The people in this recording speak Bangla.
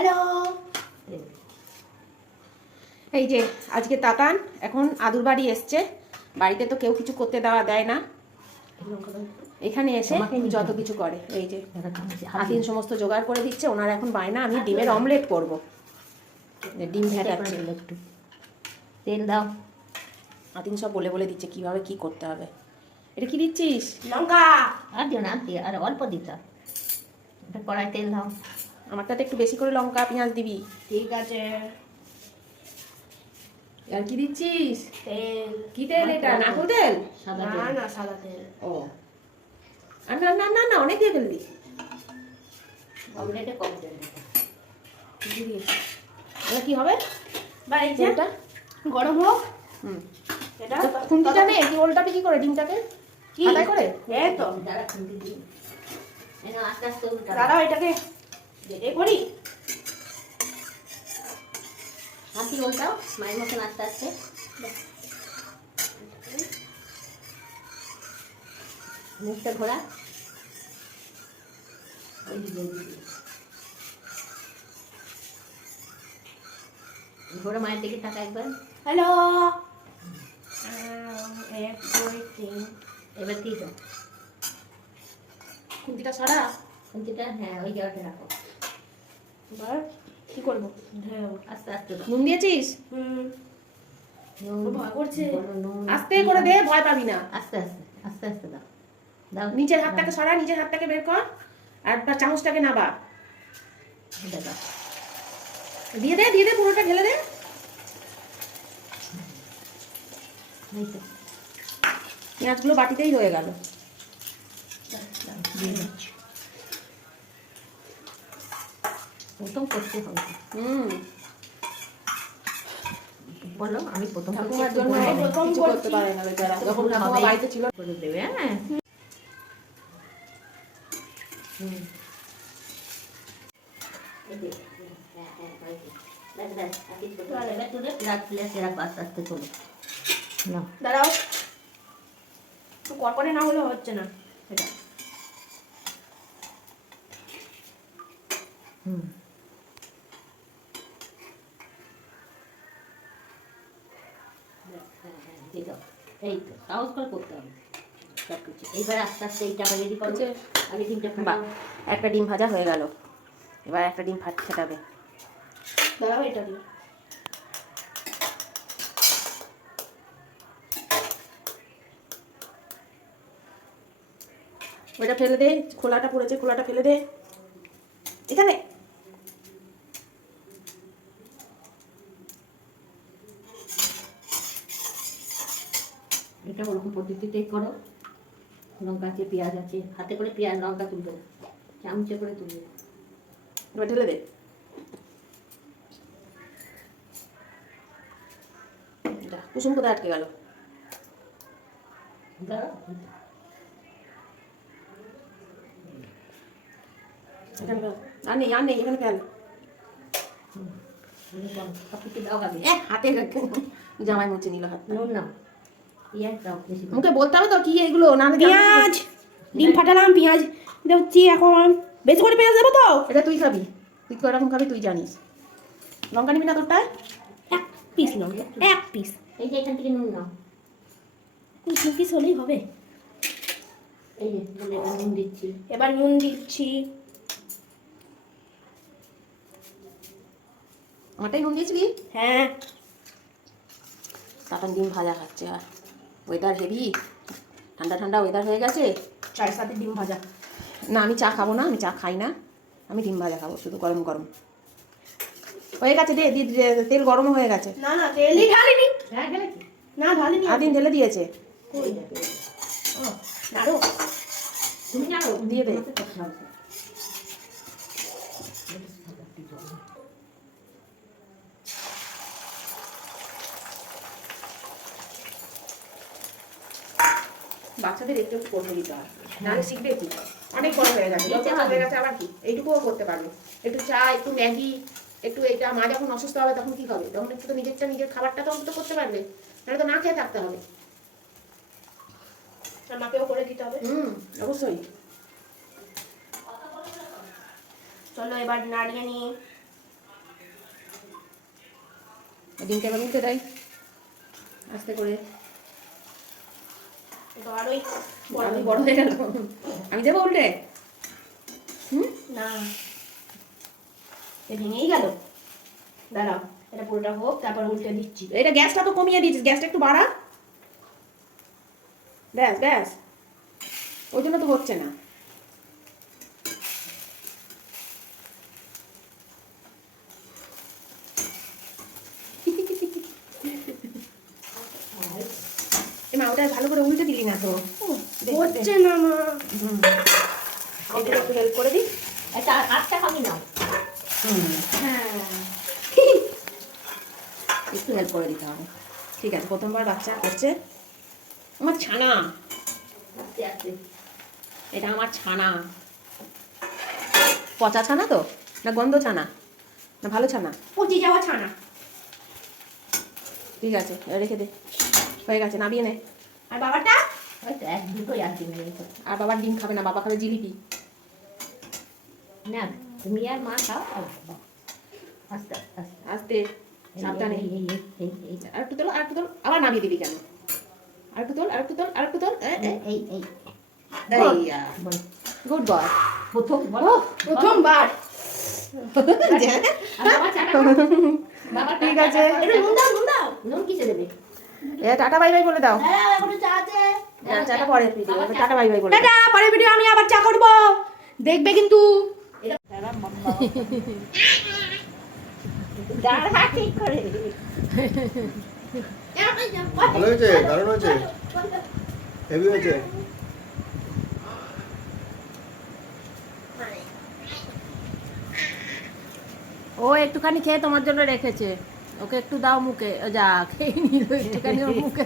হ্যালো। এই যে আজকে তাতান এখন আদুর বাড়ি এসছে। বাড়িতে তো কেউ কিছু করতে দেয় না, এখানে এসে যত কিছু করে। এই যে আতিন সমস্ত জোগাড় করে দিচ্ছে। ওনার এখন বায়না আমি ডিমের অমলেট করব। ডিম ভেটাচ্ছে, একটু তেল দাও। আতিন সব বলে বলে দিচ্ছে কিভাবে কি করতে হবে। এটা কি দিচ্ছিস? লঙ্কা। আর দিও না, দিয়ে আর অল্প দিতে, এটা কড়াই তেল দাও। আমারটাতে একটু বেশি করে লঙ্কা পেঁয়াজ দিবি। ঠিক আছে। আর কি দিচ্ছিস? তেল। কি তেল এটা? নারকেল তেল? সাদা না তেল। না, সাদা তেল। ও, আর না না না না, অনেক দিয়ে ফেললি। অমলেটে কম তেল দিতে। এটা কি হবে? বা এই যে তেলটা গরম হোক। হুম, এটা খুন্তিটা নেই কি? ওলটাবে কি করে ডিমটাকে? কি হাতায় করে? এই তো যারা খুন্তি দিই, এই না আস্তে আস্তে উল্টা দাঁড়াও, এটাকে এ করি। হাতি উল্টাও, মায়ের মতন আস্তে আস্তে। মুখটা ঘোরা, ওই দিকে ওই দিকে ঘোরা, মায়ের দিকে টাকা একবার। হ্যালো। 1 2 3। এবার কি দাও? খুন্তিটা সরা। খুন্তিটা হ্যাঁ ওই জায়গাটা রাখো। এবার কি করব? ঢেউ। আস্তে আস্তে দাও। নুন দিয়েছিস? নুন, ভয় করছে। নুন আস্তে করে দে, ভয় পাবি না। আস্তে আস্তে আস্তে আস্তে দাও। দাও নিচের হাতটাকে সরা, নিচের হাতটাকে বের কর। আর চামচটাকে নাবা। এটা দাও। দিয়ে দে পুরোটা ঢেলে দে। এই তো, পেঁয়াজগুলো বাটিতেই রয়ে গেল। দিয়ে দিচ্ছি। প্রথম করতে হবে। বলো, আমি প্রথম ঠাকুমার জন্য প্রথম কিছু করতে করছি। পারে না বেচারা। যখন ঠাকুমা বাড়িতে ছিল করে দেবে। হ্যাঁ এই যে, হ্যাঁ হ্যাঁ হ্যাঁ, ব্যাস ব্যাস, আর কিছু করতে হবে না। এবার তুলে প্লেটে রাখো, আস্তে আস্তে তোলো। নাও, দাঁড়াও, কড়কড়ে না হলে হচ্ছে না এটা। হুম, হ্যাঁ হ্যাঁ, দিয়ে দাও। এই তো, সাহস করে করতে হবে সব কিছু। এইবার আস্তে আস্তে এইটা রেডি করো। আগে ডিমটা বা ফাটাও। একটা ডিম ভাজা হয়ে গেল। এবার একটা ডিম ফেটাবে। দাঁড়াও, এটা দিই। ওইটা ফেলে দে, খোলাটা পড়েছে, খোলাটা ফেলে দে। এখানে এটা ওরকম পদ্ধতিতেই করো। লঙ্কা আছে, পেঁয়াজ আছে, হাতে করে পেঁয়াজ লঙ্কা তুলবে না, চামচে করে তুলবে। এবার ঢেলে দে। এটা কুসুম কোথায় আটকে গেল? দাঁড়াও। এখানে ফেল। আর নেই এখানে ফেল। সব কিছু দাও আগে। হাতে জামাই মুছে নিল হাত। নুন নাও, পেঁয়াজ দাও বেশি করে। মুখে বলতে হবে তো কি এগুলো, না পেঁয়াজ, ডিম ফাটালাম, পেঁয়াজ দিচ্ছি এখন। বেশি করে পেঁয়াজ দেবো তো? এটা তুই খাবি, তুই কীরকম খাবি তুই জানিস। লঙ্কা নিবি না তোরটায়? 1 পিস লঙ্কা, 1 পিস। এই যে এখান থেকে নুন নাও। 2 পিস হলেই হবে। এই যে বলে এটা নুন দিচ্ছি। এবার নুন দিচ্ছি। আমারটাই নুন দিয়েছিলি? হ্যাঁ। তাতান ডিম ভাজা খাচ্ছে। আর ওয়েদার হেভি, ঠান্ডা ঠান্ডা ওয়েদার হয়ে গেছে। চায়ের সাথে ডিম ভাজা। না আমি চা খাবো না, আমি চা খাই না, আমি ডিম ভাজা খাবো শুধু গরম গরম। হয়ে গেছে, দে তেল গরম হয়ে গেছে। না না, তেলই ঢালিনি। হ্যাঁ গেলে কি? না ঢালিনি। আদিন ঢেলে দিয়েছে। কই যাবে? ও, নাড়ো। তুমি জানো দিয়ে দে। তোমাকে করতে হবে। বাচ্চাদের একটু একটু করতে দিতে হয়, নাহলে শিখবে কি? অনেক বড় হয়ে গেছে, যত বড় হয়ে গেছে আবার কি এইটুকুও করতে পারবে। একটু চা, একটু ম্যাগি, একটু এটা। মা যখন অসুস্থ হবে তখন কি হবে? তখন একটু তো নিজের খাবারটা তো অন্তত করতে পারবে, নাহলে তো না খেয়ে থাকতে হবে। আর মাকেও করে দিতে হবে। অবশ্যই। চলো এবার নাড়িয়ে নিই। ডিমকে এবার উল্টে দেয় আস্তে করে। তো আরোই আমি বড় হয়ে গেল, আমি দেবো উল্টে? না, এ ভেঙেই গেল। দাঁড়াও, এটা পুরোটা হোক, তারপর উল্টে দিচ্ছি। এটা গ্যাসটা তো কমিয়ে দিয়েছিস, গ্যাসটা একটু বাড়া। ব্যাস ব্যাস, ওই জন্য তো হচ্ছে না। মা ওটা ভালো করে উল্টে দিলি না তো। হচ্ছে না মা। এটা একটু হেল্প করে দিই। একটা আটটা খাবি নাও। হ্যাঁ, একটু হেল্প করে দিতে হবে। ঠিক আছে, প্রথমবার বাচ্চা করছে। আমার ছানা, আস্তে আস্তে। এটা আমার ছানা। পচা ছানা তো, না গন্ধ ছানা, না ভালো ছানা? পচে যাওয়া ছানা। ঠিক আছে, রেখে দে। হয়ে গেছে, নামিয়ে নে। আর বাবাটা? ওই তো এক দুটোই আর ডিম রেখে। আর বাবার ডিম খাবে না, বাবা খাবে জিলিপি। না তুমি আর মা খাও, আর বাবা। আস্তে আস্তে আস্তে, সাবধানে। এই এই এই এই আর একটু তোল, আর একটু তোল। আবার নামিয়ে দিবি কেন? আর একটু তোল, আর একটু তোল, আর একটু তোল। এই এই বল। Good boy. প্রথম বল। প্রথমবার। আর বাবা চাটা খাও। বাবা ঠিক আছে। একটু নুন দাও, নুন দাও। নুন কিসে দেবে? এ টাটা বাই বাই বলে দাও। হ্যাঁ, এখন চা আছে। চাটা পরে ভিডিও, টাটা বাই বাই বলে দাও। টাটা, পরের ভিডিও আমি আবার চা করবো, দেখবে কিন্তু। দাঁড়া ঠিক করে। ভালো হয়েছে, দারুণ হয়েছে, হেভি হয়েছে। ও একটুখানি খেয়ে তোমার জন্য রেখেছে, ওকে একটু দাও মুখে। যা খেয়ে নিল একটুখানি ওর মুখে।